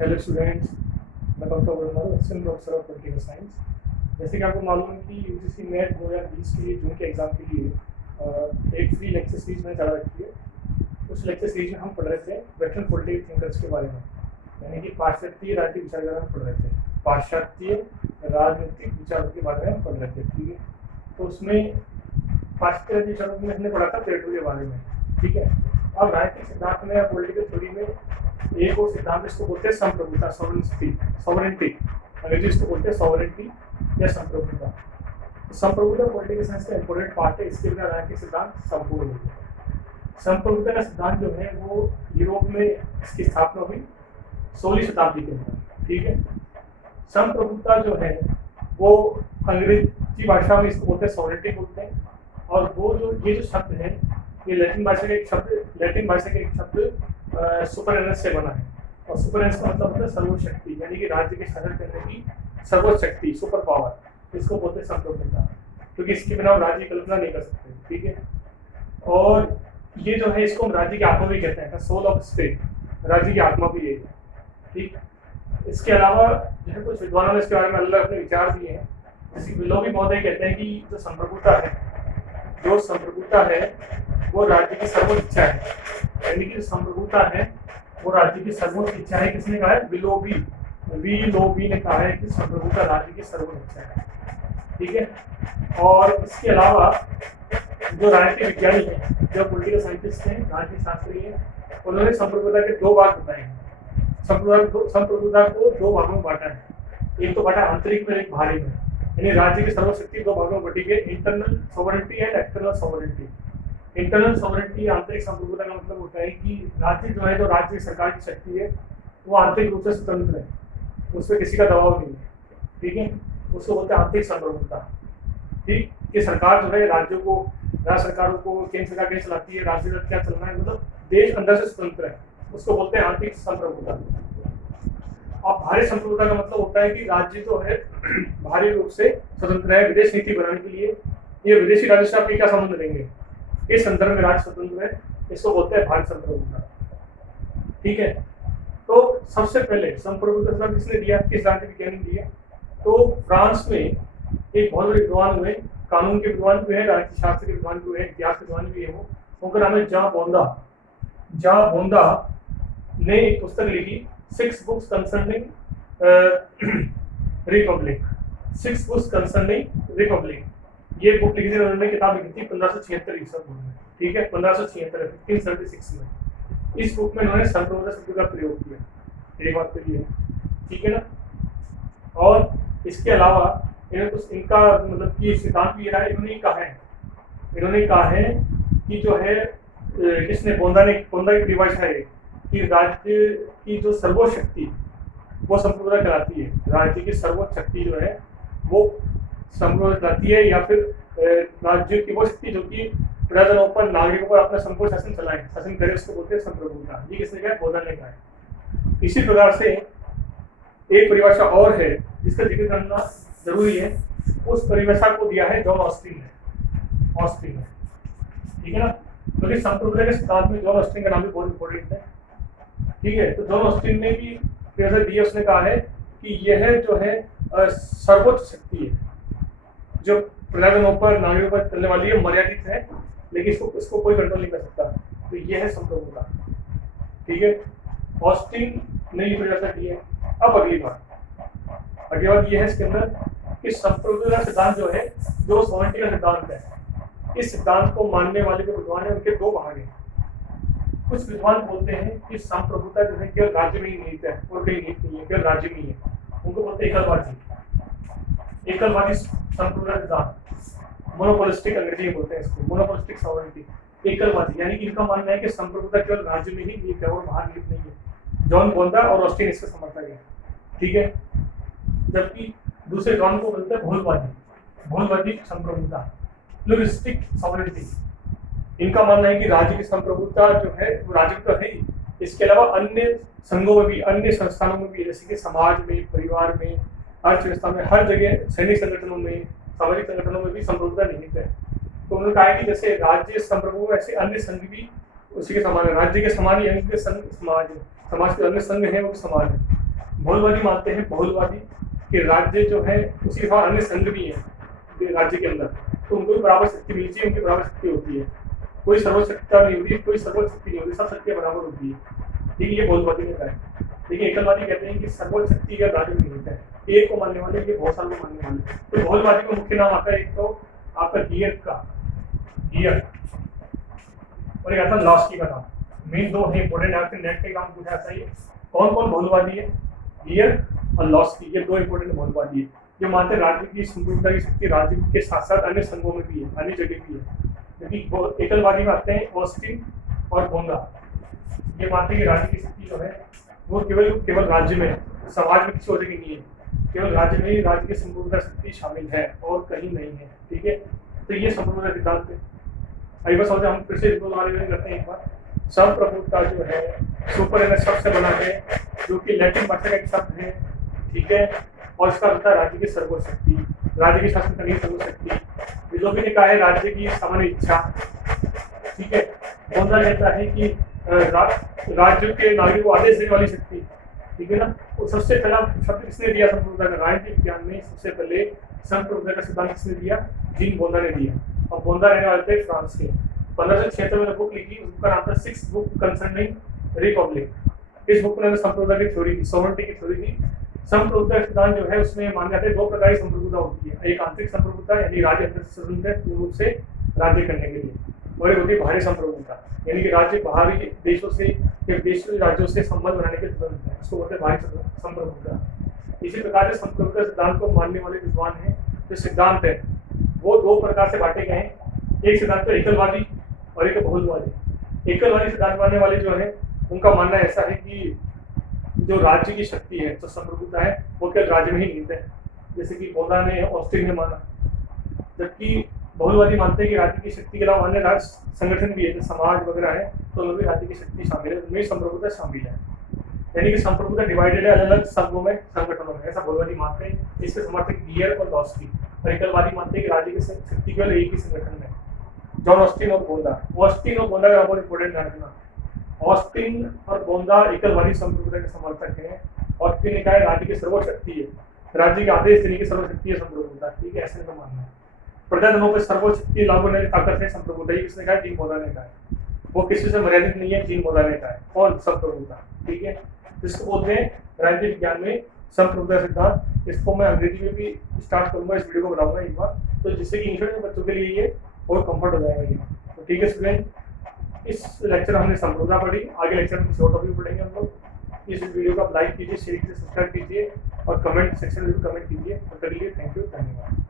Hello students, मैं doctor Verma, assistant professor of political science. जैसे कि आपको मालूम है कि यूजीसी नेट 2020 के लिए जून के एग्ज़ाम के लिए एक फ्री लेक्चर सीरीज मैंने चालू रखी है। उस लेक्चर सीरीज में हम पढ़ रहे थे वेस्टर्न पॉलिटिकल थिंकर्स के बारे में, यानी कि पाश्चात्य राजनीतिक विचारधारा में पढ़ रहे थे, पाश्चात्य राजनीतिक विचारों के बारे में पढ़ रहे थे। ठीक है, तो उसमें पाश्चात्य राजनीतिक विचारों में हमने पढ़ा था प्लेटो के बारे में। ठीक है, अब राजनीतिक सिद्धांत में या पॉलिटिकल थ्योरी में एक और सिद्धांत इसको बोलते हैं संप्रभुता, सॉवरेनिटी। अंग्रेजी इसको बोलते हैं सॉवरेनिटी या संप्रभुता। संप्रभुता पॉलिटिकल साइंस का इंपॉर्टेंट पार्ट है, इसके बिना राजनीतिक सिद्धांत संपूर्ण नहीं है। संप्रभुता का सिद्धांत जो है वो यूरोप में इसकी स्थापना हुई 16वीं शताब्दी के अंदर। ठीक है, संप्रभुता जो है वो अंग्रेजी भाषा में इसको बोलते हैं सॉवरेनिटी बोलते हैं। और वो जो ये जो शब्द है ये लैटिन भाषा का एक शब्द सुपरेनस से बना है। और सुपरेनस का मतलब होता है सर्वोच्च शक्ति, यानी कि राज्य के शासन करने की सर्वोच्च शक्ति, सुपर पावर, इसको बोलते हैं संप्रभुता, क्योंकि इसके बिना हम राज्य की कल्पना नहीं कर सकते। ठीक है, और ये जो है इसको हम राज्य की आत्मा भी कहते हैं, सोल ऑफ स्टेट, राज्य की आत्मा भी ये है। ठीक, इसके अलावा जो है कुछ विद्वानों ने इसके बारे में अलग अपने विचार दिए हैं। जैसे विलोबी महोदय कहते हैं कि जो संप्रभुता है वो राज्य की सर्वोच्च इच्छा है, यानी कि संप्रभुता है वो राज्य की सर्वोच्च इच्छा है। किसने कहा है? विलोबी ने कहा है कि संप्रभुता राज्य की सर्वोच्च इच्छा है। ठीक है, और इसके अलावा जो राजनीतिक विज्ञानी है, जो पॉलिटिकल साइंटिस्ट हैं, राजनीतिक शास्त्री हैं, उन्होंने संप्रभुता के दो भाग बताए हैं। संप्रभुता को दो भागों में बांटा है, एक तो बांटा आंतरिक में, एक बाहरी में, यानी राज्य की सर्वशक्ति दो भागों में बटी गई, internal sovereignty and external sovereignty. Internal sovereignty आंतरिक संप्रभुता का मतलब होता है कि राज्य जो है, जो राज्य सरकार की शक्ति है, वो आंतरिक रूप से स्वतंत्र है, उस पर किसी का दबाव नहीं है। ठीक है, उसको बोलते हैं आंतरिक संप्रभुता। ठीक, कि सरकार जो है राज्यों को, राज्य सरकारों को केंद्र सरकार कैसे चलाती है, राज्य में क्या चलना है, मतलब देश अंदर से स्वतंत्र है, उसको बोलते हैं आंतरिक संप्रभुता। और बाहरी संप्रभुता का मतलब होता है कि राज्य जो है बाहरी रूप से स्वतंत्र है, विदेश नीति बनाने के लिए ये विदेशी राज्य से अपने क्या संबंध लेंगे, इस संदर्भ में राज्य स्वतंत्र है, इसको बोलते हैं बाहरी संप्रभुता। ठीक है, तो सबसे पहले संप्रभुता किसने दिया, किस राजनीतिक विज्ञानी ने दिया? तो फ्रांस में एक बहुत बड़े विद्वान हुए, कानून के विद्वान भी है, राजनीति शास्त्र के विद्वान भी है, इतिहास के विद्वान भी है, वो उनका नाम है जॉन बोंदा ने एक पुस्तक लिखी, 6 बुक्स कंसर्निंग रिपब्लिक। ये बुक लिखी थी उन्होंने, किताब लिखी थी 1576 ईस्वी में। ठीक है, 1576 में इस बुक में उन्होंने संप्रभुता शब्द का प्रयोग किया। एक बात तो ये है, ठीक है ना। और इसके अलावा इनका मतलब कि सिद्धांत भी ये रहा है, इन्होंने कहा है कि जो है इसने बोंदा की परिभाषा है कि राज्य की जो सर्वोच्च शक्ति वो संप्रभुता कहलाती है। राज्य की सर्वोच्च शक्ति जो है वो संप्रभुता कहलाती है, या फिर राज्य की वो शक्ति जो कि प्रजाजनों पर, नागरिकों पर अपना संपूर्ण शासन करे, उसको बोलते हैं संप्रभुता। ये किसने कहा? बोंदा ने कहा है। इसी प्रकार से एक परिभाषा और है जिसका जिक्र करना जरूरी है, उस परिभाषा को दिया है जॉन ऑस्टिन ने। ठीक है ना, क्योंकि संप्रभुता के सिद्धांत में जॉन ऑस्टिन का नाम भी बहुत इंपॉर्टेंट है। ठीक है, तो जॉन ऑस्टिन ने भी परिभाषा दी है। उसने कहा है कि यह जो है सर्वोच्च शक्ति है, जो प्रजाजनों पर, नागरिकों पर चलने वाली है, मर्यादित है, लेकिन इसको कोई कंट्रोल नहीं कर सकता। तो यह है संप्रभुता। ठीक है, ऑस्टिन ने ये परिभाषा दी है। अब अगली बात यह है इसके अंदर कि संप्रभुता सिद्धांत जो है, जो सॉवरेनिटी का सिद्धांत है, इस सिद्धांत को मानने वाले जो विद्वान है उनके दो भाग हैं। कुछ विद्वान बोलते हैं कि संप्रभुता जो है केवल राज्य में ही निहित है और कहीं निहित नहीं है, केवल राज्य में ही है, उनको बोलते हैं एकलवादी संप्रभुता सिद्धांत, मोनोपोलिस्टिक अंग्रेजी में बोलते हैं इसको, मोनोपोलिस्टिक सॉवरेनिटी। एकलवादी यानी कि इनका मानना है कि संप्रभुता केवल राज्य में ही निहित है और बाहर निहित नहीं है। जॉन बोंदा और ऑस्टिन इसका समर्थक है। ठीक है, जबकि दूसरे जॉन को बोलते हैं बहुलवादी संप्रभुता, प्लूरिस्टिक सॉवरेनिटी। इनका मानना है कि राज्य की संप्रभुता जो है वो राज्य तो है ही, इसके अलावा अन्य संघों में भी, अन्य संस्थानों में भी, जैसे कि समाज में, परिवार में, अर्थव्यवस्था में, हर जगह, सैनिक संगठनों में, सामाजिक संगठनों में भी संप्रभुता निहित है। तो उन्होंने कहा है कि जैसे राज्य संप्रभु, ऐसे अन्य संघ भी उसी के समान है, राज्य के समान ही अन्य संघ समाज है, समाज के अन्य संघ है वो समान है। बहुलवादी मानते हैं बहुलवादी कि राज्य जो है उसी के साथ अन्य संघ भी है राज्य के अंदर, तो उनको भी बराबर शक्ति मिलनी चाहिए, उनकी बराबर शक्ति होती है, कोई सर्वशक्तिता नहीं होती, कोई सर्वोच्च शक्ति नहीं होती, सब शक्तियाँ बराबर होती है। ठीक है, ये बहुलवादी ने कहा है। लेकिन एकलवादी कहते हैं कि सर्वोच्च शक्ति का राज्य में नहीं होता है, एक को मानने वाले, ये बहुत सारे को मानने वाले। तो बहुलवादी का मुख्य नाम आता है एक तो आपका गियर का, गियर, और एक आता है लॉस्की का नाम। मेन दो है इंपोर्टेंट, आपके नेट के काम पूछा ऐसा ही। कौन कौन बहुलवादी है? गियर और लॉस्की, ये दो इंपोर्टेंट बहुलवादी है जो मानते हैं राज्य की संप्रभुता की शक्ति राज्य के साथ साथ अन्य संघों में भी है, अन्य जगह भी है। क्योंकि एकलवादी में आते हैं ऑस्टिन और बोंगा, ये मानते हैं कि राज्य की शक्ति जो है वो केवल राज्य में, समाज में किसी और जगह नहीं है, केवल राज्य में ही राज्य की संप्रभुता शक्ति शामिल है और कहीं नहीं है। ठीक है, तो ये संप्रभुता सिद्धांत है। अभी बस हम फिर से इसको बारे में करते हैं एक बार। संप्रभुता जो है सुपर शब्द से बना है, जो कि लैटिन भाषा का एक शब्द है। ठीक है, और इसका अर्थ है राज्य की सर्वोच्च शक्ति, राज्य की शासन करने की सर्वोच्च शक्ति। विलोपी ने कहा है राज्य की सामान्य इच्छा। ठीक है, बोंदा कहता है कि राज्य के नागरिक को आदेश देने वाली शक्ति। ठीक है ना, तो सबसे पहला शब्द किसने दिया संप्रभुता का? राजनीतिक विज्ञान में सबसे पहले संप्रभुता का सिद्धांत किसने दिया? जीन बोंदा ने दिया। और बोंदा रहने वाले थे फ्रांस के। 1576 में बुक लिखी, उसका नाम था सिक्स बुक कंसर्निंग रिपब्लिक। इस बुक में संप्रभुता की थ्योरी की, सॉवरेनिटी की थ्योरी की। संप्रभुता सिद्धांत जो है उसमें माने जाते हैं दो प्रकार की संप्रभुता होती है, एक आंतरिक संप्रभुता यानी राज्य अंदर से स्वतंत्र है पूर्ण रूप से राज्य करने के लिए, और एक होती है बाहरी संप्रभुता यानी कि राज्य बाहरी देशों से या विदेशी राज्यों से संबंध बनाने के स्वतंत्र है, उसको बोलते हैं बाहरी संप्रभुता। इसी प्रकार से संप्रभुता सिद्धांत को मानने वाले विद्वान हैं, जो सिद्धांत है वो दो प्रकार से बांटे गए हैं। एक सिद्धांत तो एकलवादी और एक बहुलवादी। एकलवादी सिद्धांत मानने वाले जो है उनका मानना ऐसा है कि जो राज्य की शक्ति है, जो संप्रभुता है, वो केवल राज्य में ही निहित है, जैसे कि बोंदा ने ऑस्टिन ने माना। जबकि बहुलवादी मानते हैं कि राज्य की शक्ति के अलावा अन्य राज्य संगठन भी है, जो समाज वगैरह है, तो उनमें भी राज्य की शक्ति शामिल है, उनमें संप्रभुता शामिल है। यानी कि संप्रभुता डिवाइडेड है अलग अलग संघों में, संगठनों में, ऐसा बहुलवादी मानते हैं। इसके समर्थक गियर और लॉस्की। और एकलवादी मानते हैं कि राज्य की शक्ति केवल एक ही संगठन में। जॉन ऑस्टिन और बोंदा, ऑस्टिन और बोंदा का बहुत इंपॉर्टेंट ध्यान रखना। ऑस्टिन और बोंदा एकलवादी संप्रभुता के समर्थक हैं। ऑस्टिन ने कहा है राज्य की सर्वोच्च शक्ति है, राज्य के आदेश देने की सर्वोच्च शक्ति है संप्रभुता। ठीक है, ऐसे का मानना है। प्रजाजनों पर सर्वोच्च शक्ति लागू करने की ताकत है संप्रभुता। ये किसने कहा? जीन बोंदा ने कहा है। वो किसी से मर्यादित नहीं है, जीन बोंदा ने कहा है। कौन? संप्रभुता। ठीक है, जिसको बोलते हैं राजनीतिक विज्ञान में संप्रभुता सिद्धांत। इसको मैं अंग्रेजी में भी स्टार्ट करूंगा, इस वीडियो को बनाऊंगा एक बार, तो जिससे कि इंग्लिश में बच्चों के लिए ये और कंफर्ट हो जाएगा ये। तो ठीक है स्टूडेंट, इस लेक्चर हमने संप्रभुता पढ़ी, आगे लेक्चर में किसी और टॉपिक पढ़ेंगे हम लोग। इस वीडियो को आप लाइक कीजिए, शेयर कीजिए, सब्सक्राइब कीजिए और कमेंट सेक्शन में भी कमेंट कीजिए। तो चलिए, थैंक यू, धन्यवाद।